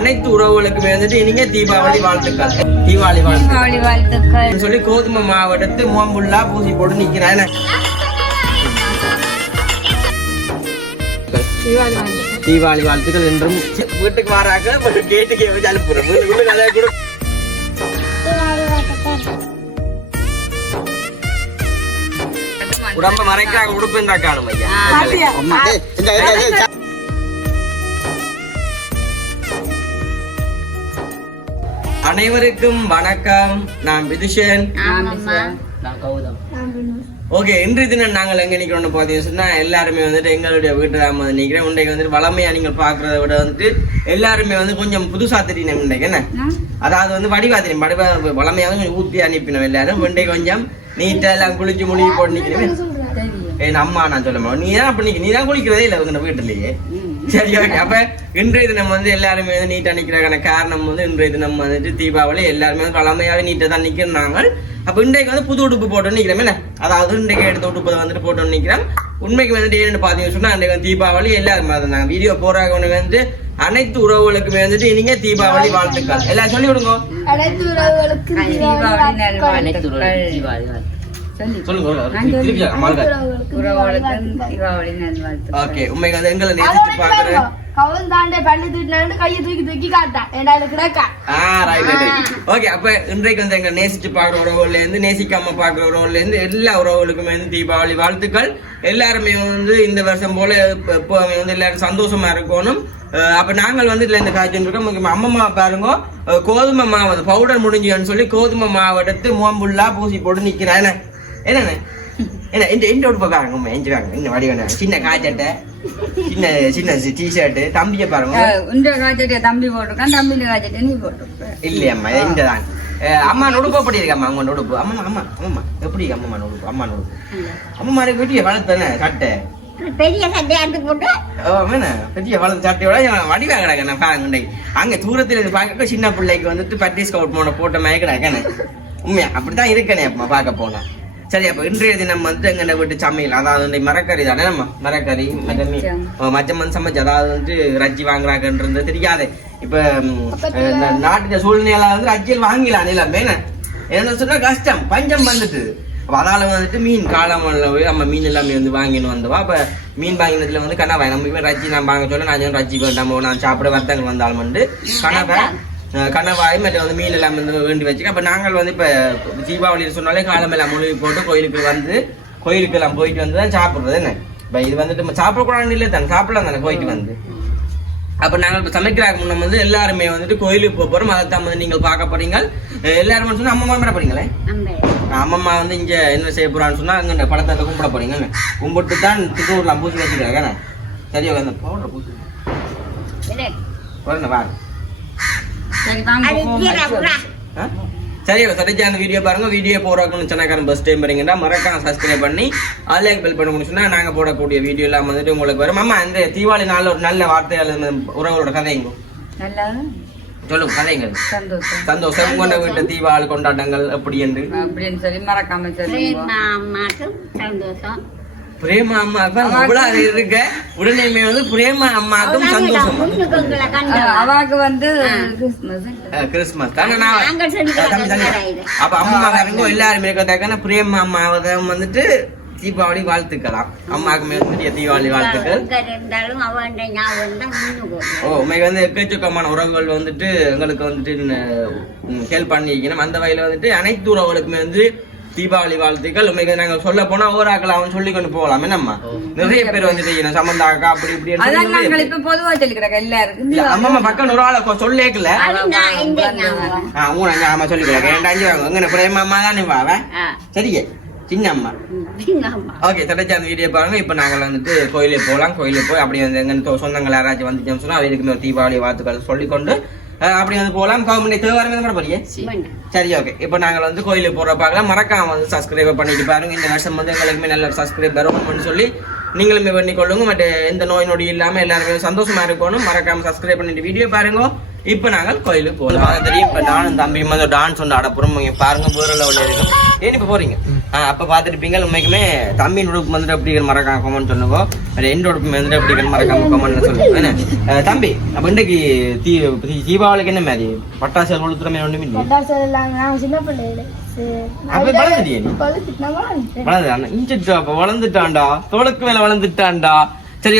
அனைத்து உறவுகளுக்குமே வந்துட்டு இனிங்க தீபாவளி வாழ்த்துக்கள். தீபாவளி வாழ்த்துக்கள். வாழ்த்துக்கள். சொல்லி கோதுமை மாவு எடுத்து மோம்புள்ளா பூசி போட்டு நிக்கிறேன். தீபாவளி வாழ்த்துக்கள். என்றும் வீட்டுக்கு வராக்க கேட்டுக்கு வச்சு கூட. உடம்ப மறைக்கிறாங்க உடுப்பு இருந்தா காணும் ஐயா. அனைவருக்கும் வணக்கம். நான் விதுஷன். ஓகே இன்றைய தினம் நாங்கள் எங்க நிக்கிறோம்னு பார்த்தீங்கன்னு சொன்னா எல்லாருமே வந்துட்டு எங்களுடைய வீட்டு தான் வந்து நிக்கிறேன் இன்றைக்கு வந்துட்டு வளமையா நீங்கள் பாக்குறத விட வந்துட்டு எல்லாருமே வந்து கொஞ்சம் புதுசா தெரியும் இன்றைக்கு என்ன? அதாவது வந்து வடிவா தெரியும். வடிவா வளமையா வந்து கொஞ்சம் ஊத்தி அனுப்பினோம் எல்லாரும். இன்றைக்கு கொஞ்சம் நீட்டா எல்லாம் குளிச்சு முழுகி போட்டு நிக்கிறேன் என் அம்மா நான் சொல்ல மாட்டேன் நீ தான் அப்ப நீ நீ தான் குளிக்கிறதே இல்லை உங்க வீட்டுலயே. சரி ஓகே அப்ப இன்றைய தினம் வந்து எல்லாருமே வந்து நீட்டா நிக்கிறதுக்கான காரணம் வந்து இன்றைய தினம் வந்துட்டு தீபாவளி எல்லாருமே வந்து வளமையாவே நீட்டா தான் நிக்கிறாங்க. அப்ப இன்றைக்கு வந்து புது உடுப்பு போட்டோம்னு நிக்கிறோம் என்ன? அதாவது இன்றைக்கு எடுத்த உடுப்பு வந்துட்டு போட்டோம்னு நிக்கிறோம். உண்மைக்கு வந்துட்டு என்னன்னு பாத்தீங்கன்னு சொன்னா அன்றைக்கு வந்து தீபாவளி எல்லாரும் இருந்தாங்க வீடியோ போறாங்க வந்து அனைத்து உறவுகளுக்குமே வந்துட்டு இனிங்க தீபாவளி வாழ்த்துக்கள். எல்லாம் சொல்லி விடுங்க அனைத்து உறவுகளுக்கு எங்களை நேசிச்சு பாக்குறேன் பண்ணி கையை தூக்கி தூக்கி காட்டான் கிடக்கா? ஆ ரைட் ரைட் ஓகே அப்ப இன்றைக்கு வந்து எங்க நேசிச்சு பாக்குற உறவுல இருந்து நேசிக்காம பாக்குற உறவுல இருந்து எல்லா உறவுகளுக்குமே வந்து தீபாவளி வாழ்த்துக்கள். எல்லாருமே வந்து இந்த வருஷம் போல இப்ப- வந்து எல்லாரும் சந்தோஷமா இருக்கணும். அப்ப நாங்கள் வந்து இதுல இந்த காய்ச்சல் இருக்கோம் அம்மம்மா பாருங்க. கோதுமை மாவு பவுடர் முடிஞ்சுன்னு சொல்லி கோதுமை மாவு எடுத்து மோம்புள்ளா பூசி போட்டு நிக்கிறேன். என்ன என்னண்ணே? என்ன இந்த இந்த பாருங்க உண்மை எஞ்சுக்காங்க இந்த வடி வேணாம் சின்ன காய்ச்சட்டை சின்ன சின்ன டிஷர்ட் தம்பியை பாருங்க. அஹ் உண்ட காய்ச்சட்டிய தம்பி போட்டிருக்கான் தம்பியில காய்ச்சட்டிய நீ போட்டிருப்ப. இல்லையம்மா இந்த தான் அம்மா நொடுப்பு எப்படி இருக்கம்மா அவங்க நொடுப்பு அம்மா அம்மா அம்மா எப்படி அம்மா நொடுப்பு அம்மா நொடுப்பு அம்மா எனக்கு வளர்த்தானே சட்டை. பெரிய சட்டையா எடுத்து போட்டு. ஓ, என்ன பெரிய வளர்ந்த சட்டையோட நான் பாருங்க. அங்க தூரத்துல இருந்து பார்க்க சின்ன பிள்ளைக்கு வந்துட்டு பட்டி ஸ்கவுட் போன போட்ட மாதிரி கிடக்கனே உண்மையா அப்படித்தான் இருக்கனே அப்பா பார்க்க போனா. சரி அப்ப இன்றைய தினம் வந்து எங்க வீட்டு சமையல்? அதாவது இந்த மரக்கறி தானே நம்ம? மரக்கறி மற்ற மீ- ஓ, மற்ற மண் சமைச்சு அதாவது வந்து ரஜ்ஜி வாங்குறாங்கன்றது தெரியாது. இப்ப ம், இந்த நாட்டுல சூழ்நிலை வந்து ரஜ்ஜியில் வாங்கிலாம் நிலம் என்ன? சொன்னா கஷ்டம். பஞ்சம் வந்துட்டு. அப்ப அதால வந்துட்டு மீன் காளாமல்ல போய் நம்ம மீன் எல்லாமே வந்து வாங்கின்னு வந்தோம். அப்ப மீன் வாங்கினதுல வந்து கனவாய் நம்ம ரஜ்ஜி நான் வாங்க சொல்ல நான் ரஜ்ஜி வேண்டாம் நான் சாப்பிட வர்த்தங்கள் வந்தாலும் வந்து கனவாய் அஹ் கனவாய் மற்ற வந்து மீன் எல்லாம் வந்து வேண்டி வச்சுக்க. அப்ப நாங்கள் வந்து இப்ப தீபாவளி சொன்னாலே காலம் எல்லாம் முழுகி போட்டு கோயிலுக்கு வந்து கோயிலுக்கு எல்லாம் போயிட்டு வந்து தான் சாப்பிடுறது என்ன? இப்ப இது வந்துட்டு சாப்பிடக்கூடாது இல்லை தானே சாப்பிடலாம் தானே போயிட்டு வந்து. அப்ப நாங்கள் இப்ப சமைக்கிறாங்க முன்ன வந்து எல்லாருமே வந்துட்டு கோயிலுக்கு போக போறோம். அதை தான் வந்து நீங்கள் பார்க்க போறீங்க. அஹ் எல்லாரும் சொன்னா அம்மா மாதிரி போறீங்களே? அம்மம்மா வந்து இங்க என்ன செய்ய போறான்னு சொன்னா அங்க படத்தை கும்பிட போறீங்க. கும்பிட்டு தான் திருவூர்ல பூசி வச்சுக்கிறாங்க சரியா அந்த பவுடர் பூசி. வரணும் வாங்க சரி வாங்க? சரி சடைச்சா அந்த வீடியோ பாருங்க. வீடியோ போறதுக்கு சொன்னாக்காரன் பஸ் டைம் பாருங்கன்னா மறக்காம சப்ஸ்கிரைப் பண்ணி ஆன்லைன் பெல் பண்ண சொன்னா நாங்க போடக்கூடிய வீடியோ எல்லாம் வந்துட்டு உங்களுக்கு வரும். அம்மா இந்த தீபாவளி நாள்ல ஒரு நல்ல வார்த்தையால் உறவுகளோட கதைங்க நல்லா? சொல்லுங்க கதைங்க சந்தோஷம். சந்தோஷம். கொண்ட வீட்டு தீபாவளி கொண்டாட்டங்கள் எப்படி என்று. அப்படின்னு சொல்லி மறக்காம சந்தோஷம். பிரேமா அம்மாவுக்கும் அவ்வளவு இருக்க. உடனே வந்து பிரேமா அம்மாவுக்கும் சந்தோஷம். அவாக்கு வந்து தம்பி. அப்ப அம்மா வேறங்க எல்லாருமே இருக்கத்தாக்கான பிரேமா அம்மாவை வந்துட்டு தீபாவளி வாழ்த்துக்கலாம். அம்மாவுக்குமே வந்து தீபாவளி வாழ்த்துக்கள். ஓ உண்மைக்கு வந்து எக்கச்சக்கமான உறவுகள் வந்துட்டு எங்களுக்கு வந்துட்டு ஹெல்ப் பண்ணிக்கணும் அந்த வகையில வந்துட்டு அனைத்து உறவுகளுக்குமே வந்து தீபாவளி வாழ்த்துக்கள். உண்மைக்கு நாங்க சொல்ல போனா ஓராக்கள் அவன் சொல்லி கொண்டு போகலாமே நம்ம நிறைய பேர் வந்துட்டு சம்பந்தாக்கா அப்படி இப்படி நாங்கள் இப்ப பொதுவா சொல்லிக்கிறோம் எல்லாருக்கும். இல்ல அம்மா அம்மா பக்கம் ஒரு ஆளை சொல்லேக்கல. ஊன ஆமா சொல்லிக்கலாம் ஏன்டா அஞ்சு வாங்க? எங்க பிரேமா அம்மா தானே வாவ ஆ, சரியே? சின்ன அம்மா. சின்ன அம்மா. ஓகே தடைச்சு அந்த வீடியோ பாருங்க. இப்போ நாங்கள் வந்துட்டு கோயிலுக்கு போகலாம் கோயிலுக்கு போய் அப்படி வந்து எங்க சொந்தங்கள் யாராச்சும் வந்துச்சுன்னு சொன்னா அவருக்கு தீபாவளி வாழ்த்துக்கள் சொல்லிக்கொண்டு அப்படி வந்து போகலாம் கவர்மெண்ட் தேவாரம் கூட போறியே? வேண்டாம். சரி ஓகே இப்போ நாங்கள் வந்து கோயிலுக்கு போகிற பார்க்கலாம். மறக்காம வந்து சப்ஸ்கிரைப் பண்ணிட்டு பாருங்க. இந்த வருஷம் வந்து எங்களுக்குமே நல்ல சப்ஸ்கிரைப் வரும்னு சொல்லி நீங்களுமே பண்ணி கொள்ளுங்க மற்ற எந்த நோய் நொடி இல்லாம எல்லாருமே சந்தோஷமா இருக்கணும். மறக்காம சப்ஸ்கிரைப் பண்ணிட்டு வீடியோ பாருங்க. இப்போ நாங்கள் கோயிலுக்கு போகலாம் தெரியும். இப்போ நானும் தம்பியும் வந்து டான்ஸ் ஒன்று அடப்புறம் பாருங்க வேற லெவலில் இருக்கும் ஏன் இப்போ போறீங்க? ஆ அப்போ பார்த்துருப்பீங்க உண்மைக்குமே தம்பியின் உடுப்பு வந்துட்டு எப்படி மறக்காம கமெண்ட் சொல்லுங்க. எந்த உடுப்பு வந்துட்டு எப்படி மறக்காம கமெண்ட் சொல்லுங்க. என்ன? தம்பி அப்போ இன்றைக்கு தீ தீபாவளிக்கு என்ன மாதிரி? பட்டாசு கொளுத்துறமே ஒன்றும் இல்லை பட்டாசு நான் சின்ன பிள்ளைகளே வளர்ந்துட்டான்டா. தோளுக்கு மேல வளர்ந்துட்டான்டா. சரி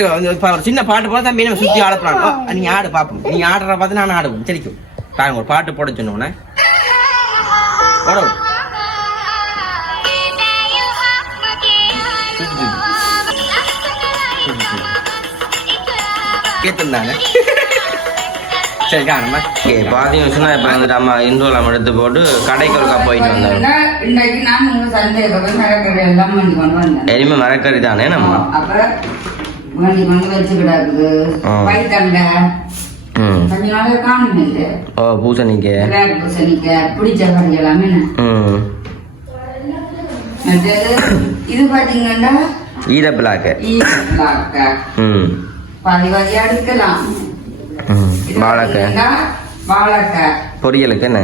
சின்ன பாட்டு போட தம்பி நம்ம சுத்தி ஆடப்படான் நீ ஆடு பாப்போம். நீ ஆடுற பார்த்து நான் ஆடுவோம் சரிக்கும் பாருங்க ஒரு பாட்டு போட சொன்னோன்னே. போடும் கேட்டுருந்தாங்க. சரி காணுமா? பாத்தீங்கன்னு சொன்னா இப்ப வந்துட்டு அம்மா இந்துவெல்லாம் எடுத்து போட்டு கடைக்கு ஒருக்கா போயிட்டு வந்தாங்க. நான் போய் மரக்கறி எல்லாம் பண்ணி கொண்டு வந்தேன். இனிமே மரக்கறி தானே நம்ம? அப்புறம் வண்டி கொண்டு வச்சு கிடாக்குது. ஆ. பைத்தண்டை. ம். கொஞ்ச நாளே காணும் இல்லை ஓ பூசணிக்கு. பூசணிக்க பிடிச்ச கறி எல்லாமே ம். மற்றது இது பாத்தீங்கன்னா ஈரப்பிளாக்கு ஈரலாக்க ம். பாதி பாதி அடுக்கலாம். ம் இது வாழைக்காய் வாழைக்காய் பொரியலுக்கு என்ன?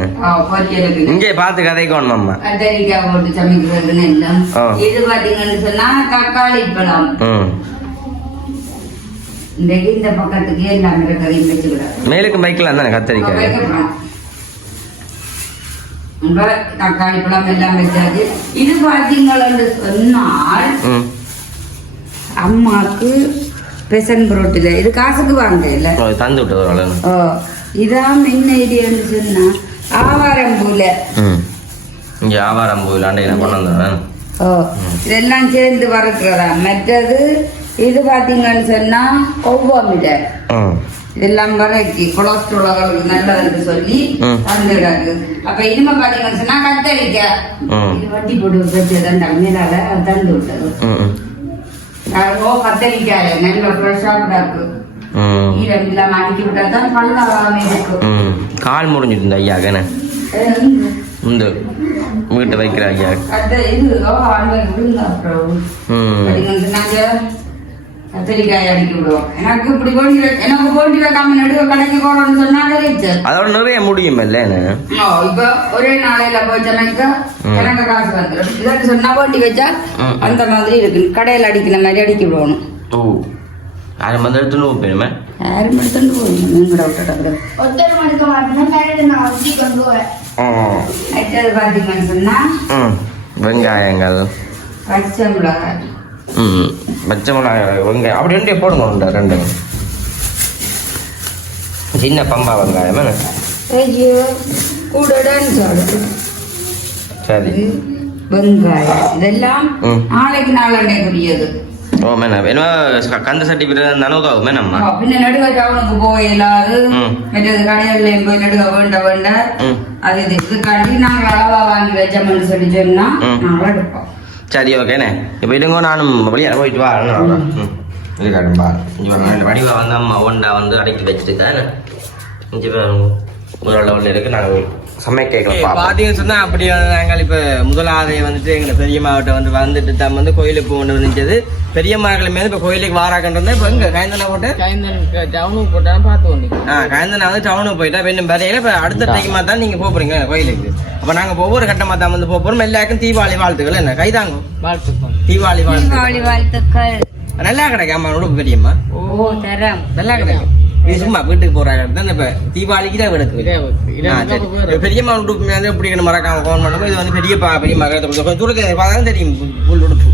பொரியலுக்கு. இங்கே பார்த்து கதைக்கணும் அம்மா கத்தரிக்காய் போட்டு சமைக்கிறதுன்னு எல்லாம். இது பாத்தீங்கன்னு சொன்னா தக்காளி பழம். இன்றைக்கு இந்த பக்கத்துக்கு எல்லாம் கறியும் வச்சுக்கிறாங்க மேலுக்கு பைக்கில் தானே கத்தரிக்காய்? தக்காளி பழம் எல்லாம் வச்சாச்சு. இது பாத்தீங்கன்னு சொன்னால் அம்மாக்கு பெசன் புரோட்டில இது காசுக்கு வாங்க இல்ல தந்து விட்டு அளவு ஓ இதான் முன்ன ஐடியான்னு சொன்னா ஆவாரம் பூல. ம். இங்கே ஆவாரம் போயிலாண்டே என்ன கொண்டு வந்தேன் ஓ இதெல்லாம் சேர்ந்து வறுக்கிறதா? மற்றது இது பாத்தீங்கன்னு சொன்னா ஒவ்வாமிட ம் இதெல்லாம் வரைக்கி கொலஸ்ட்ரால் நல்லதுன்னு சொல்லி. தந்துடாது அப்ப இனிமே பாத்தீங்கன்னு சொன்னா கத்தரிக்காய். இது வட்டி போட்டு வச்சதான் மேலால தந்து விட்டது ஓ கத்தரிக்காய் நல்ல ஃப்ரெஷ்ஷா இருக்கு ம் ஈரம் இல்லாம அடிக்கி விட்டா தான் பல்லாமே இருக்கும் கால் முடிஞ்சிட்டு இந்த ஐயா கண்ணே இந்த வீட்டை வைக்கிற ஐயா இது ஓ ஆண்கள் விடுங்க அப்புறம் ம் பாத்தீங்கன்னு சொன்னாங்க கத்தரிக்காய் அடிக்கி விடுவோம் எனக்கு இப்படி போண்டி எனக்கு போண்டி வைக்காம நடுவ கடைக்கு போறோம்னு சொன்னாங்க அதோட நிறைய முடியும் இல்லைன்னு ஓ, இப்ப ஒரே நாளையில ம். எனக்கு காசு வந்துடும் இதற்கு சொன்னா போட்டி வச்சா. அந்த மாதிரி இருக்கு. கடையில அடிக்கிற மாதிரி அடிக்கி விடணும் ஓ வந்து எடுத்துன்னு போயிருமே யாரும் எடுத்துட்டு போகணும் நீங்கள விட்டுட்டு ஒருத்தர் மடுக்க மாட்டேன்னா கையில நான் வச்சு கொண்டு போவேன். அடுத்தது பாத்தீங்கன்னு சொன்னா வெங்காயங்கள். பச்சை மிளகாய். ம். பச்சை மிளகாய் வெங்காயம் அப்படி ரெண்டே போடுங்க உண்டு ரெண்டு. சின்ன பம்பா வெங்காயம் என்ன? ஐயோ சொல்லுது சரி. வெங்காயம். இதெல்லாம். நாளைக்கு நாளண்டே கூடியது ஓ மேன என்னவோ கந்த இருந்தாலும் உதவும் மேனம்மா ஓ, பின்ன நடுவ டவுனுக்கு. மற்றது போய் நடுக வேண்ட வேண்ட. ம். அது இது. இதுக்காண்டி நாங்கள் அளவா வாங்கி வச்சோம்னு சொல்லி சொன்னா ம். நாங்கள் எடுப்போம். சரி ஓகேண்ணே இப்போ இதுங்க நானும் வெளியே போயிட்டு வா ம். இது காட்டும் பா வடிவா வந்து அம்மா ஒண்டா வந்து அடக்கி வச்சுருக்கேன் ஒரு லெவலில் இருக்கு நாங்கள் சமைக்க பார்த்தீங்கன்னு சொன்னால் அப்படி நாங்கள் இப்போ முதலாவது வந்துட்டு எங்கள் பெரியம்மாவிட்ட வந்து வந்துட்டு தான் வந்து கோயிலுக்கு கொண்டு வந்துச்சது பெரியம்மாக்கள் மேலே இப்போ கோயிலுக்கு வாராக்கன்றதை இப்போ இங்கே காய்ந்தனா போட்டு டவுனுக்கு போட்டா பார்த்து வந்தீங்க ஆ காய்ந்தனா வந்து டவுனுக்கு போயிட்டா இன்னும் வரையில இப்போ அடுத்த டைமாக தான் நீங்கள் போக போகிறீங்க கோயிலுக்கு. அப்போ நாங்கள் ஒவ்வொரு கட்டமாக தான் வந்து போக போகிறோம் எல்லாருக்கும் தீபாவளி வாழ்த்துக்கள் என்ன? கைதாங்க? வாழ்த்துப்போம் தீபாவளி வாழ்த்து தீபாவளி வாழ்த்துக்கள். நல்லா கிடைக்கும்? அம்மா உடுப்பு பெரியம்மா? ஓ தரம். நல்லா கிடைக்கும். இது சும்மா வீட்டுக்கு போறாங்க. தான் இப்ப தீபாவளிக்கு தான் எடுக்கு சரி. பெரியம்மா உடுப்பு வந்து பிடிக்கணும் மறக்காம ஃபோன் பண்ணும்போது இது வந்து பெரியப்பா பெரியம்மா கொஞ்சம் தூரத்தில் பார்த்தா தெரியும் புல் உடுப்பு.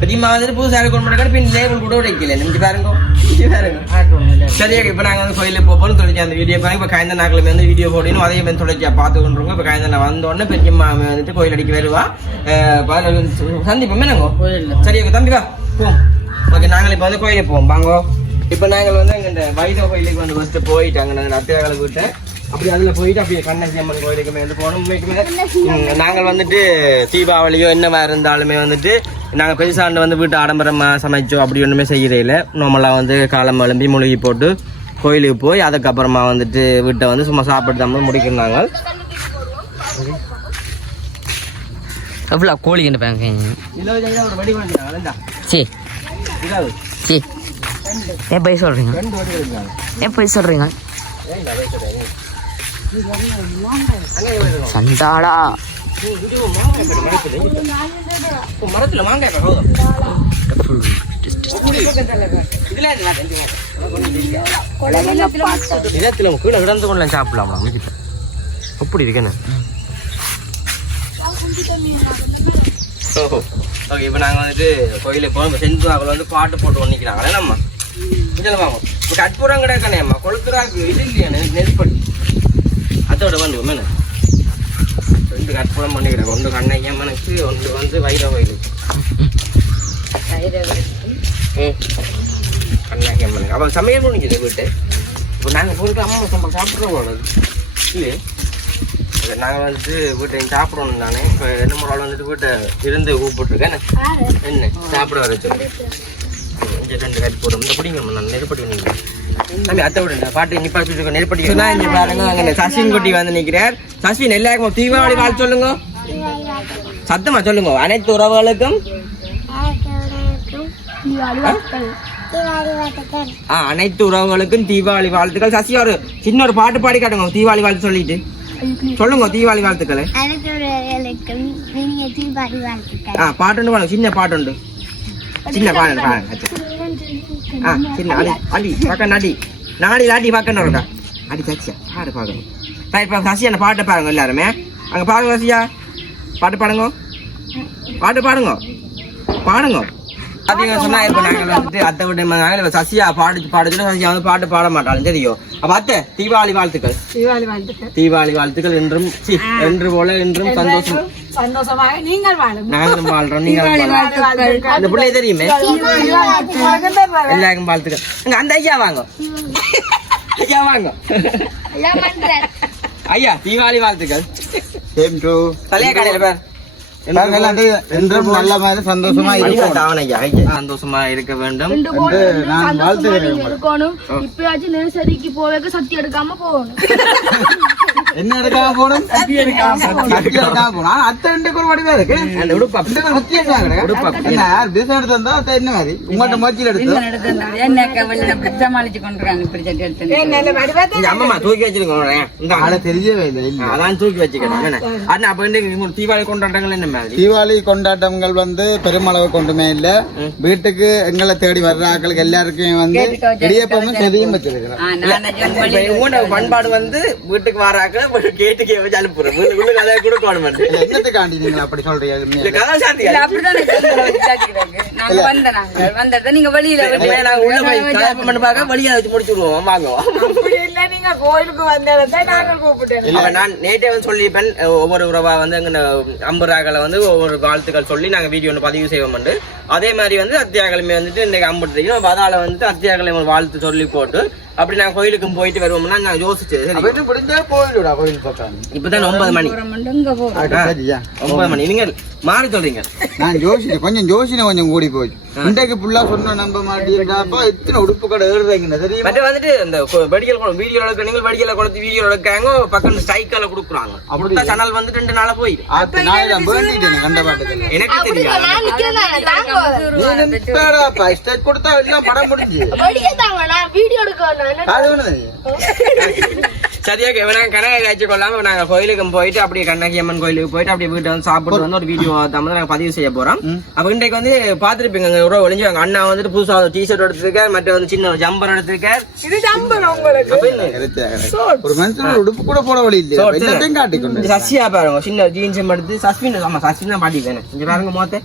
பெரியம்மா வந்துட்டு புதுசாக இருக்கணும் மாட்டாங்க பின் லேபிள் கூட உடைக்கல. நிமிச்சு பாருங்க. பாருங்க. சரியா இப்ப நாங்க வந்து கோயிலுக்கு போறோம். தொடர்ச்சி அந்த வீடியோ பாருங்க. இப்ப காய்ந்த நாக்கில் வந்து வீடியோ போடணும். அதே மாதிரி தொடர்ச்சியா பார்த்து கொண்டிருக்கோம் இப்ப காய்ந்த நான் வந்த உடனே பெரியம்மா வந்துட்டு கோயில் அடிக்க வருவா. சந்திப்போம். நாங்க கோயில்ல. சரி அப்ப தம்பி வா. போம் ஓகே நாங்கள் இப்போ வந்து கோயிலுக்கு போவோம். வாங்கோ. இப்போ நாங்கள் வந்து அங்கே இந்த வைதவ கோயிலுக்கு வந்து ஃபஸ்ட்டு போயிட்டு அங்கே நாங்கள் அத்தியாகளை விட்டு அப்படி அதில் போயிட்டு அப்படியே கண்ணகி அம்மன் கோயிலுக்கு வந்து போனோம். உண்மைக்குமே நாங்கள் வந்துட்டு தீபாவளியோ என்னவா இருந்தாலுமே வந்துட்டு நாங்கள் பெருசாண்டு வந்து வீட்டு ஆடம்பரமாக சமைச்சோம் அப்படி ஒன்றுமே செய்கிறதில்ல நார்மலாக வந்து காலம் எழும்பி மூழ்கி போட்டு கோயிலுக்கு போய் அதுக்கப்புறமா வந்துட்டு வீட்டை வந்து சும்மா சாப்பிட்டு தான் முடிக்கிறாங்க எவ்வளோ கோழி என்ன பேங்க? இதில் ஒரு வடி வாங்கினாங்க சரி சரி ஏன் போய் சொல்கிறீங்க ஏன் போய் சொல்கிறீங்க சண்டாளா? மரத்தில் மாங்காய் கீழே கிடந்து கொண்டு சாப்பிடலாமா மிதிப்ப எப்படி இருக்கேன்னு ஓகே இப்போ நாங்கள் வந்துட்டு கோயிலுக்கு போகிறோம் செஞ்சு அவளை வந்து பாட்டு போட்டு ஒன்றிக்கிறாங்களே நம்ம இதில் வாங்க இப்போ கற்பூரம் கிடைக்கணே அம்மா கொளுத்துறாக்கு இது இல்லையா நெருப்படி அதோட வந்து மேலே ரெண்டு கற்பூரம் பண்ணிக்கிறேன் ஒன்று கண்ணையம்மனுக்கு ஒன்று வந்து வைர கோயிலுக்கு ம் கண்ணகியம்மனுக்கு அப்போ சமையல் முடிஞ்சது வீட்டு இப்போ நாங்கள் போயிட்டு அம்மா சம்பளம் சாப்பிட்றோம் இல்லையே நாங்கள் வந்துட்டு வீட்டை சாப்பிடணும் தானே இப்போ ரெண்டு மூணு ஆள் வந்துட்டு வீட்டை இருந்து கூப்பிட்டுருக்கேன் என்ன சாப்பிட வர சொல்லி இங்கே ரெண்டு கட்டி போடும் இந்த பிடிங்க. நான் நெருப்படி நிற்கிறேன் தம்பி அத்தை விடுங்க பாட்டு நிப்பாட்டி வச்சுருக்கோம் நெருப்படி சொன்னா இங்கே பாருங்க அங்கே சசின் குட்டி வந்து நிற்கிறார் சசின் எல்லாருக்கும் தீபாவளி வாழ் சொல்லுங்க சத்தமா சொல்லுங்க அனைத்து உறவுகளுக்கும் ஆ அனைத்து உறவுகளுக்கும் தீபாவளி வாழ்த்துக்கள் சசி ஒரு சின்ன ஒரு பாட்டு பாடி காட்டுங்க தீபாவளி வாழ்த்து சொல்லிட்டு சொல்லுங்க தீபாவளி வாழ்த்துக்களை அனைத்துறவர்களுக்கும் இனிய தீபாவளி வாழ்த்துக்கள் ஆ பாட்டுண்டு பாருங்க சின்ன பாட்டுண்டு சின்ன பாருங்க ஆ சின்ன அடி அடி பக்கம் அடி நாடி அடி பக்கம் இருக்கா அடி சச்சியா பாடு பார்க்கணும் சரி இப்போ சசி அந்த பாட்டை பாருங்க எல்லாருமே அங்கே பாருங்க சசியா பாட்டு பாடுங்க பாட்டு பாடுங்க பாடுங்க பார்த்தீங்கன்னு சொன்னா இப்போ நாங்கள் வந்துட்டு அத்தை விட்டு நாங்கள் இப்போ சசியா பாடு பாடுச்சுன்னா சசியா வந்து பாட்டு பாட மாட்டாலும் தெரியும்? அப்போ அத்தை தீபாவளி வாழ்த்துக்கள். தீபாவளி வாழ்த்துக்கள். தீபாவளி வாழ்த்துக்கள் என்றும் என்று போல என்றும் சந்தோஷம். சந்தோஷமாக நீங்கள் வாழுங்க நாங்களும் வாழ்றோம் நீங்கள் வாழ்றோம். அந்த பிள்ளை தெரியுமே? எல்லாருக்கும் வாழ்த்துக்கள். அந்த ஐயா வாங்க. ஐயா வாங்க. ஐயா தீபாவளி வாழ்த்துக்கள். சேம் டு தலையா கடையில பேர். என்றும் நல்ல மாதிரி சந்தோஷமா இருக்கும் சந்தோஷமா இருக்க வேண்டும். நான் நீங்க இருக்கணும் இப்பயாச்சும் நெரிசரிக்கு போவேக்க சத்தி எடுக்காம போகணும். என்ன எடுக்காம போகணும் சத்தி எடுக்காம ஆனா அத்தை ரெண்டுக்கு ஒரு வடிவா இருக்கு? அந்த உடுப்பா. ரெண்டுக்கு ஒரு சத்தி எடுக்காங்க என்ன திசை எடுத்து வந்தா அத்தை என்ன மாதிரி? உங்கள்ட்ட முயற்சியில் எடுத்து என்ன கவலை? சமாளிச்சு கொண்டுறாங்க. இப்படி சட்டி எடுத்து இந்த அம்மா தூக்கி வச்சிருக்கோம் ஆளை தெரியவே இல்லை இல்ல. அதான் தூக்கி வச்சுக்கிறேன் என்ன? அண்ணா அப்ப இன்னைக்கு தீபாவளி கொண்டாட்டங்கள் என்ன மாதிரி? தீபாவளி கொண்டாட்டங்கள் வந்து பெருமளவு கொண்டுமே இல்ல. வீட்டுக்கு எங்களை தேடி வர்ற ஆட்களுக்கு எல்லாருக்கும் வந்து இடியப்பமும் செடியும் வச்சிருக்கிறோம். பண்பாடு வந்து வீட்டுக்கு வராக்க கேட்டுக்கு வச்சு வீட்டுக்குள்ள கதை கூட காணும் இல்ல என்னத்துக்காண்டி நீங்க அப்படி சொல்றீங்க இல்ல உண்மையா? கதை சாத்தி நாங்க வந்த நாங்க வந்தத நீங்க வெளியில நாங்க உள்ள போய் கல்யாணம் பண்ணி பார்க்க வெளியே வச்சு முடிச்சு விடுவோம் வாங்க நீங்க கோயிலுக்கு வந்ததை நாங்கள் கூப்பிட்டேன் நான் நேற்றே வந்து சொல்லியிருப்பேன் ஒவ்வொரு உறவா வந்து அங்கே அம்புராக்களை வந்து ஒவ்வொரு வாழ்த்துக்கள் சொல்லி நாங்க வீடியோ ஒன்று பதிவு செய்வோம் உண்டு. அதே மாதிரி வந்து அத்தியாகலமே வந்துட்டு இன்னைக்கு அம்புட்டு அதால வந்துட்டு அத்தியாகலை வாழ்த்து சொல்லி போட்டு அப்படி நான் கோயிலுக்கும் போயிட்டு வருவோம்னா நான் யோசிச்சேன் சரி. அப்ப இன்னும் முடிஞ்சா போயிடுடா கோயில் பக்கம். இப்பதான் ஒன்பது மணி. ஒன்பது மணி. நீங்க மாறி சொல்றீங்க. நான் ஜோசினேன் கொஞ்சம் ஜோசினை கொஞ்சம் கூடி போச்சு இன்றைக்கு ஃபுல்லா சொன்ன நம்ப மாட்டேங்கிறாப்பா எத்தனை உடுப்பு கடை ஏறுறீங்க வந்துட்டு இந்த வெடிக்கல் வீடியோ எடுக்க நீங்கள் வெடிக்கல கொடுத்து வீடியோ எடுக்காங்க பக்கம் ஸ்ட்ரைக்கால கொடுக்குறாங்க. அப்படித்த சேனல் வந்து ரெண்டு நாளா போய். எனக்கு தெரியாது. கொடுத்தா எல்லாம் படம் முடிஞ்சு. வீடியோ அது ஒண்ணுதான். சரியா நாங்க கனக காய்ச்சி கொள்ளாம நாங்க கோயிலுக்கு போயிட்டு அப்படியே கண்ணகி அம்மன் கோயிலுக்கு போயிட்டு அப்படியே வீட்டை வந்து சாப்பிட்டு வந்து ஒரு வீடியோ தான் நாங்க பதிவு செய்ய போறோம். அப்ப இன்றைக்கு வந்து பாத்துருப்பீங்க அங்க ஒரு ஒளிஞ்சு அண்ணா வந்துட்டு புதுசா ஒரு டிஷர்ட் எடுத்திருக்காரு மற்ற வந்து சின்ன ஒரு ஜம்பர் எடுத்திருக்காரு. இது சம்பளம் உங்களுக்கு. ஒரு மனுஷன் உடுப்பு கூட போட வழி. எல்லாத்தையும் இந்த சசியா பாருங்க சின்ன ஜீன்ஸ் எடுத்து சஸ்பின் ஆமா சஸ்பின் தான் பாட்டி வேணும் இங்க பாருங்க மோத்த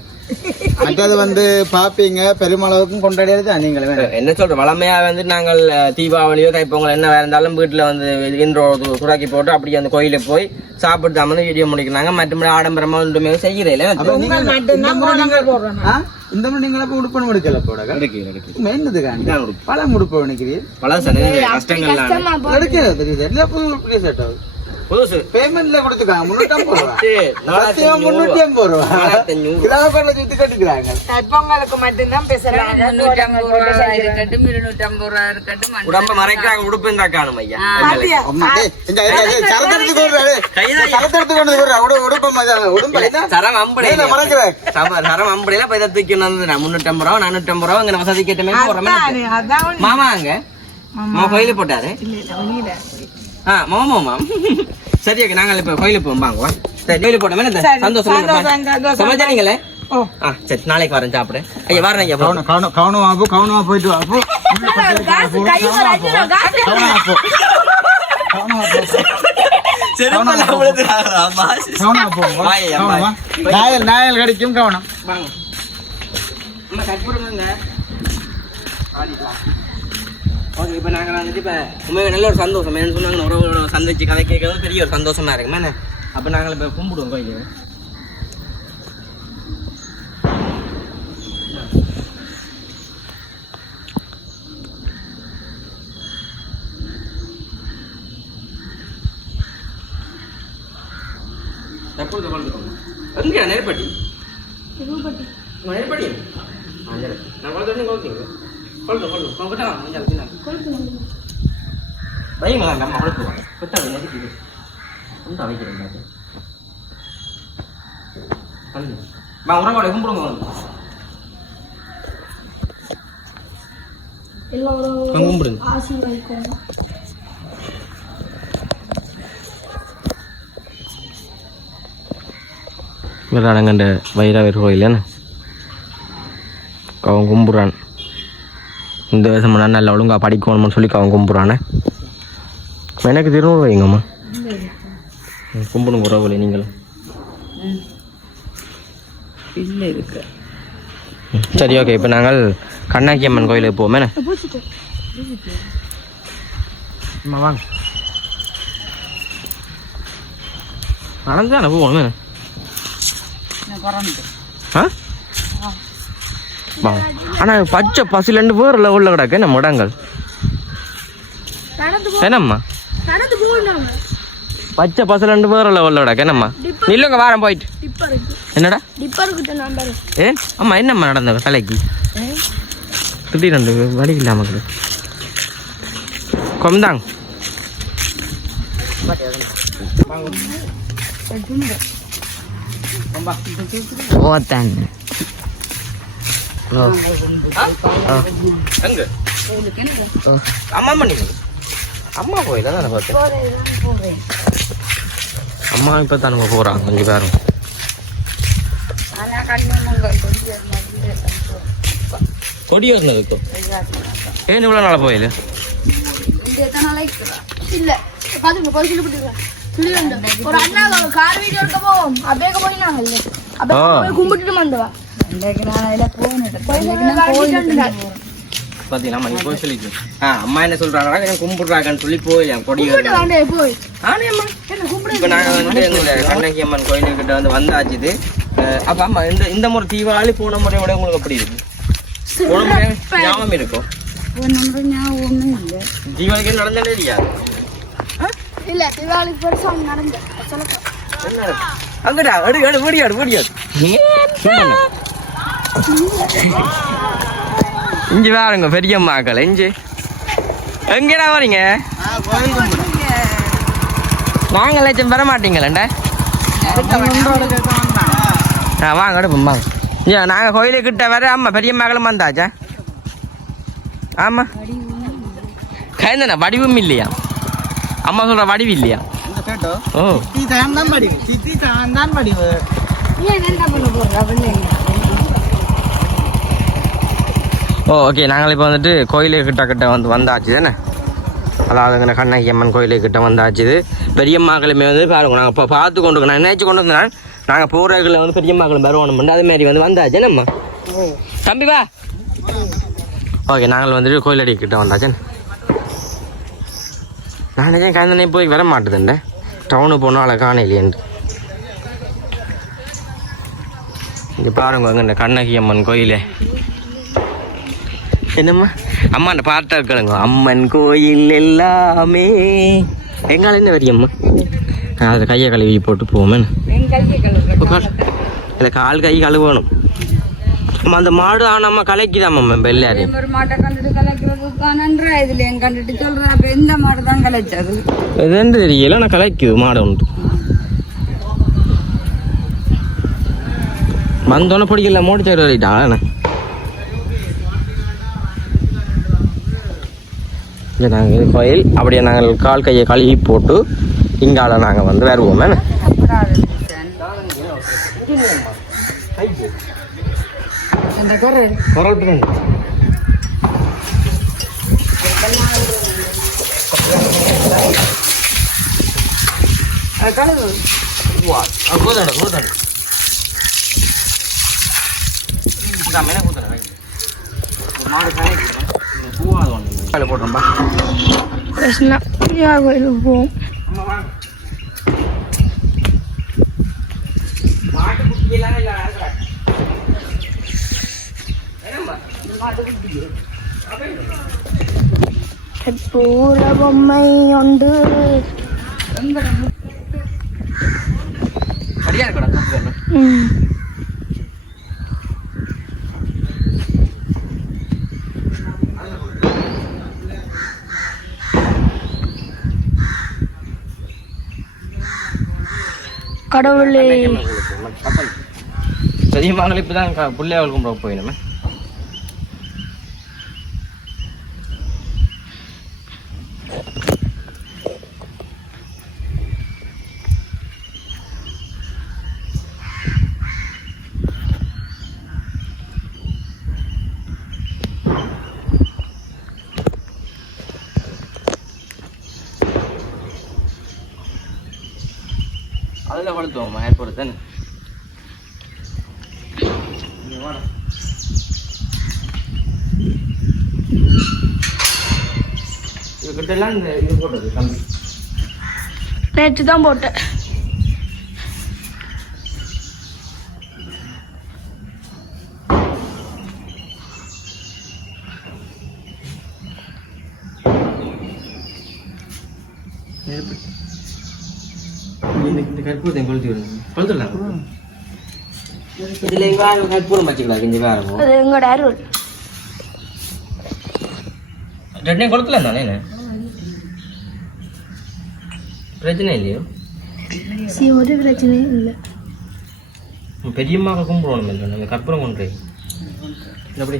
மற்றது வந்து பாப்பீங்க. பெருமளவுக்கும் கொண்டாடியது நீங்களே என்ன சொல்ற வளமையா வந்து நாங்கள் தீபாவளியோ தைப்பொங்கல் என்ன வேற இருந்தாலும் வீட்டுல வந்து இன்றோ துறாக்கி போட்டு அப்படியே அந்த கோயிலுக்கு போய் சாப்பிட்டு தான் வந்து வீடியோ முடிக்கிறாங்க. மற்றபடி ஆடம்பரமா ஒன்றுமே நீங்க இந்த முறை நீங்க ஆ? இந்த முறை நீங்க அப்ப உடுப்பு முடிக்கல போட என்னது காண்டி இதான் உடுப்பு. நினைக்கிறீர் பல சரி கஷ்டங்கள் எடுக்கிறது தெரியுது? புது செட் ஆகுது. புதுசு. பேமெண்ட்ல கொடுத்துக்காங்க முன்னூத்தி ஐம்பது ரூபா. முன்னூத்தி ஐம்பது ரூபா. கிராமக்காரில் சுத்தி கட்டிக்கிறாங்க. பொங்கலுக்கு மட்டும்தான் பேசுறாங்க முன்னூத்தி ஐம்பது ரூபா இருக்கட்டும் இருநூத்தி ஐம்பது ரூபா இருக்கட்டும் உடம்ப மறைக்கிறாங்க உடுப்பு இருந்தா காணும் ஐயா. அம்மா, டேய், இங்க, இங்க, இங்க, சரத்து எடுத்து கொண்டு வா, டேய். கைதான் சரத்து எடுத்து கொண்டு வந்து கொடுறா, உடு- உடுப்பு மஜா- உடுப்பு என்ன? சரம் அம்பளை ஏன் மறைக்கிற? சரம் அம்பளையில இப்ப இதை தூக்கி வந்து முன்னூத்தி ஐம்பது ரூபா நானூத்தி ஐம்பது ரூபா இங்க வசதி கேட்டமே போறோமே அதான் ஒண்ணு. மாமா அங்க? மாமா. கோயிலுக்கு போட்டாரு. இல்ல, இல்ல, வெளியில. ஆ மாமா மாமா. சரி ஓகே நாங்கள் இப்ப கோயிலுக்கு போவோம். வாங்க வா. சரி என்ன சரி, சந்தோஷம். சமைச்சானீங்களே ஓ. ஆ சரி நாளைக்கு வரேன் சாப்பிட. ஐயா வரேன் ஐயா கவனம் கவனம் கவனமா போ கவனமா போயிட்டு வா போ. காசு கை ஒரு அஞ்சு ரூபா காசு கவனமா கவனமா. கவனமா கவனமா நாயல் நாயல் கடிக்கும் கவனம். கற்பூரங்க ஓகே இப்போ நாங்கள் வந்துட்டு இப்போ உண்மையாக நல்ல ஒரு சந்தோஷம். என்ன சொன்னாங்க உறவுகளோட சந்திச்சு கதை கேட்கறது பெரிய ஒரு சந்தோஷமாக இருக்குமே அப்போ நாங்கள் இப்போ கும்பிடுவோம் கோயிலுக்கு எப்பொழுது கொண்டு எங்கே நெருப்பட்டி ரூபட்டி நெருப்பட்டி ஆ சரி நான் கொண்டு கொண்டு கொண்டு கொண்டு கொண்டு கொஞ்சம் பின்னா கொழுப்பு வந்து வைங்களா நம்ம அழுத்துவோம் புத்தகம் நெருப்பிது கொண்டு வைக்கிறேன் பண்ணு வா உறவோட கும்பிடுங்க வந்து எல்லாரும் கும்பிடுங்க ஆசீர்வதிக்கணும் விளாடங்கண்ட வைரவர் கோயில் அவன் கும்பிட்றான் இந்த வருஷம் நான் நல்லா ஒழுங்கா படிக்கணும்னு சொல்லி அவன் கும்பிட்றானே. எனக்கு திரும்ப வைங்கம்மா. கும்பிடுங்க உறவுகளை நீங்களும். இல்லை இருக்கு. ம், சரி ஓகே இப்போ நாங்கள் கண்ணாக்கி அம்மன் கோயிலுக்கு போவோமே. வாங்க. நடந்து தானே போவோமே ஆ? வாங்க ஆனால் பச்சை பசிலண்டு வேறு லெவலில் கிடக்கு. என்ன போ என்னம்மா? பச்சை பசலண்டு வேறு லெவலில் கிடக்கு. என்னம்மா? நில்லுங்க வாரம் போயிட்டு. என்னடா? ஏ அம்மா என்னம்மா நடந்த தலைக்கு? திடீரெண்டு வழி இல்லாம இருக்குது கொந்தாங்க ஓத்தான் அம்மா பண்ணிங்க அம்மா கோயில தானே பார்த்தேன் அம்மா இப்போ தானே போகிறாங்க கொஞ்சம் பேரும் கொடி வந்ததுக்கு ஏன் இவ்வளோ நாள் போயில ஒரு அண்ணா கார் வீடியோ எடுக்க போவோம். அப்படியே போயினாங்க அப்படியே கும்பிட்டுட்டு வந்தவா அதில் போனேன் போய் அம்மா நீ போய் சொல்லிட்டு ஆ அம்மா என்ன சொல்கிறாங்கன்னா எனக்கு கும்பிட்றாங்கன்னு சொல்லி போய் என் கொடி போய் இப்போ நாங்கள் வந்து கண்ணகி அம்மன் கோயிலுக்கிட்ட வந்து வந்தாச்சுது அப்போ அம்மா இந்த இந்த முறை தீபாவளி போன முறையை விட உங்களுக்கு எப்படி இருக்கு போன முறை ஞாபகம் இருக்கும் தீபாவளிக்கு நடந்தாலே இல்லையா இல்ல தீபாவளிக்கு பெருசா நடந்து சொல்லப்போ என்ன அங்கடா அடு அடு ஓடியாடு ஓடியாடு இஞ்சி பாருங்க பெரியம்மாக்கள் இஞ்சி எங்கடா வரீங்க வாங்க லட்சம் பெற மாட்டீங்களேண்டா ஆ வாங்க அடுப்போம் வாங்க. ஐயா நாங்கள் கோயிலுக்கிட்ட வர ஆமாம் பெரிய மகளும் வந்தாச்சா? ஆமாம் கைந்தண்ணா வடிவும் இல்லையா? அம்மா சொல்கிற வடிவு இல்லையா? ஓ. சித்தி தான் சித்தி தான் தான் படிவு ஏன் என்ன பண்ண போகிறா பிள்ளைங்க ஓ ஓகே நாங்கள் இப்போ வந்துட்டு கோயிலுக்கு கிட்ட கிட்ட வந்து வந்தாச்சு. தானே அதாவது அங்கே கண்ணகி அம்மன் கோயிலுக்கு கிட்ட வந்தாச்சு பெரியம்மாக்களுமே வந்து பாருங்க நாங்கள் இப்போ பார்த்து கொண்டு நான் நினைச்சு கொண்டு வந்தேன். நாங்கள் போகிறதுல வந்து பெரியம்மாக்களும் வருவோம் அதே மாதிரி வந்து வந்தாச்சு. நம்ம தம்பி வா. ஓகே நாங்கள் வந்துட்டு கோயிலடி கிட்ட வந்தாச்சு நான் நினைச்சேன் கந்தனே போய் வர மாட்டேதுண்ட டவுனு போனால் அழகான இல்லையன்ட்டு இங்கே பாருங்க அங்கே இந்த கண்ணகி அம்மன் கோயிலே. என்னம்மா? அம்மா அந்த பாட்டை கேளுங்க அம்மன் கோயில் எல்லாமே. எங்கால என்ன வரியம்மா? அதில் கையை கழுவி போட்டு போவோமே. இல்லை கால் கை கழுவணும். அந்த மாடு ஆனாம்மா கலைக்குதாம்மா தான் கலைச்சது? எதுன்னு தெரியல நான் கலைக்குது மாடு உண்டு வந்தோன்னே பிடிக்கல மோடி சைடு வரைட்டா நாங்கள் இது கோயில். அப்படியே நாங்கள் கால் கையை கழுவி போட்டு இங்கால நாங்கள் வந்து வருவோம். என்ன? அப்புறம் அது இந்த குரல் கழுவு போட்டோம்பா யார் கோயிலுக்கு போவோம் கற்பூர பொம்மை உண்டு. சரியா இருக்கடா கடவுளே. பெரியம்மாங்கள் இப்போ தான் பிள்ளையாவல் கும்பிட போயிடுமே. அதில் வளர்த்துவோம் ஏற்படுத்த தானே கிட்ட எல்லாம் இந்த இது போட்டது கம்பி நேற்று தான் போட்டேன். இந்த இந்த கற்பூரத்தை கொளுத்தி விடுங்க கொளுத்துடலாம். இதில் எங்கே கற்பூரம் வச்சுக்கலாம் கொஞ்சம் வேறு அது எங்களோட அருள். ரெண்டையும் கொளுத்தலாம் தானே? பிரச்சனை இல்லையோ? சி ஒரு பிரச்சனையும் இல்லை. பெரியம்மாவை கும்பிடுவோம் இல்லை நம்ம கற்பூரம் கொண்டு போய். எப்படி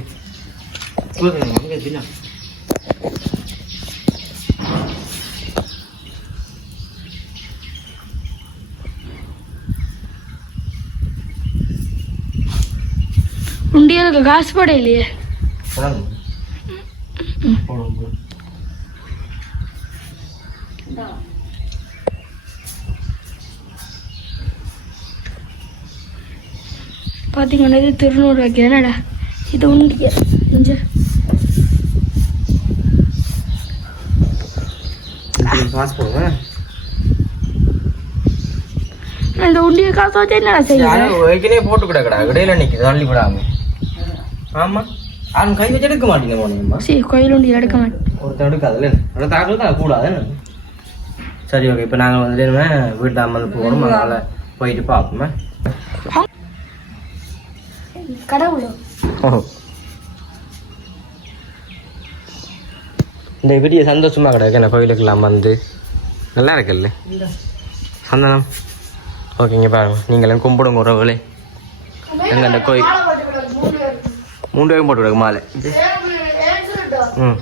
உண்டியலுக்கு காசு போட இல்லையே. பார்த்தீங்கன்னா இது திருநூறு வைக்க என்னடா? இது உண்டிய இங்க காசு போடுவேன் இந்த உண்டிய காசு வச்சு என்னடா செய்ய ஏற்கனவே போட்டு கிடக்கடா இடையில நிற்குது தள்ளி விடாம ஆமா. அவன் கை வச்சு எடுக்க மாட்டீங்க போனீங்கம்மா சரி கோயில் உண்டியல் எடுக்க மாட்டேன். ஒருத்தன் எடுக்காதுல்ல அந்த தாக்கல் தான் கூடாது சரி ஓகே இப்போ நாங்கள் வந்துட்டு இனிமே வீட்டு அம்மன் போகணும். அதனால் போயிட்டு பார்ப்போமே. கடவுள். இந்த வீடியோ சந்தோஷமா கிடக்கு. என்ன கோயிலுக்கெல்லாம் வந்து. நல்லா இருக்குல்ல? சந்தனம். ஓகேங்க பாருங்க. நீங்களும் கும்பிடுங்க உறவுகளே. எங்க அந்த கோயில் மூணு பேரும் போட்டு விடுங்க மாலை ம்.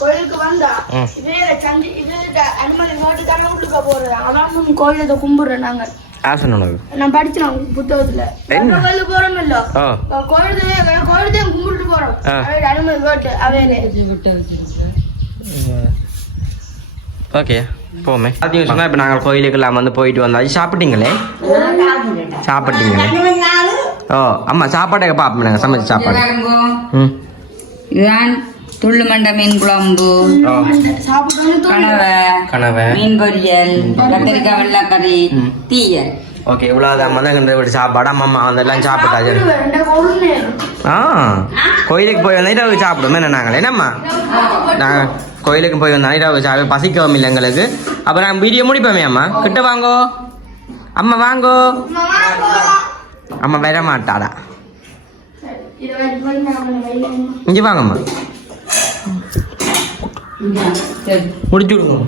கோயிலுக்கு வந்தா ம். இதே சந்தி இது அனுமதி நோட்டு தானே உள்ளுக்க போறது. அதான் கோயிலை கும்பிடுறோம் நாங்க. ஆசன் உனக்கு? நான் படிச்சேன் புத்தகத்துல? கோயிலுக்கு போறோம் இல்ல கும்பிட்டு அனுமதி அவையில ஓகே போமே. இப்போ நாங்கள் கோயிலுக்கெல்லாம் வந்து போயிட்டு வந்தாச்சு சாப்பிட்டீங்களே? சாப்பிட்டீங்களே? ஓ அம்மா சாப்பாட்டை பார்ப்போம் நாங்கள் சமைச்ச சாப்பாடு. ம். இதுதான் துள்ளு மண்டை மீன் குழம்பு. கனவை. கனவை. மீன் பொரியல். கத்திரிக்காய் வெள்ளைக்கறி. தீயல். ஓகே இவ்வளோ தான் தான் கண்டு வீட்டு சாப்பாடு. அம்மா அதெல்லாம் சாப்பிட்டாச்சு. ஆ கோயிலுக்கு போய் வந்தா இரவு சாப்பிடுமே என்ன நாங்கள்? என்னம்மா? நாங்கள் கோயிலுக்கு போய் வந்தா இரவு சாப்பிட பசிக்கவும் இல்லை எங்களுக்கு. அப்புறம் நாங்கள் வீடியோ முடிப்போமே அம்மா. கிட்ட வாங்கோ. அம்மா வாங்கோ. அம்மா வர மாட்டாடா இங்கே வாங்கம்மா சரி முடிச்சு விடுங்க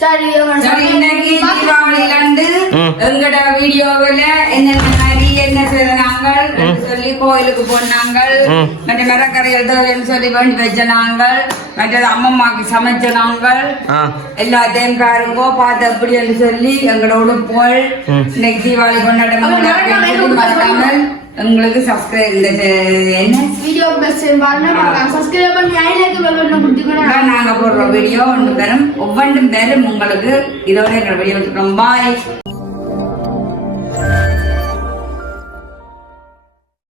சரி சரி, இன்னைக்கு தீபாவளியில இருந்து ம். எங்கட வீடியோவில் என்னென்ன மாதிரி என்ன செய்யலாம் நாங்கள் சொல்லி கோயிலுக்கு போனாங்கள் மற்ற மரக்கரைகள் தேவைன்னு சொல்லி வேண்டி வச்ச நாங்கள் மற்றது அம்மம்மாக்கு சமைச்ச நாங்கள் எல்லாத்தையும் பாருங்கோ பார்த்து அப்படின்னு சொல்லி எங்களோட போல் இன்னைக்கு தீபாவளி கொண்டாட்டம் மறக்காமல் எங்களுக்கு சப்ஸ்கிரைப் இந்த என்ன? வீடியோ சப்ஸ்கிரைப் பண்ணி ஐலைக்கு பெல் பட்டன் இதான் நாங்க போடுற வீடியோ ஒன்று பெறும் ஒவ்வொன்றும் பெறும் உங்களுக்கு. இதோட எங்களோட வீடியோ பாய்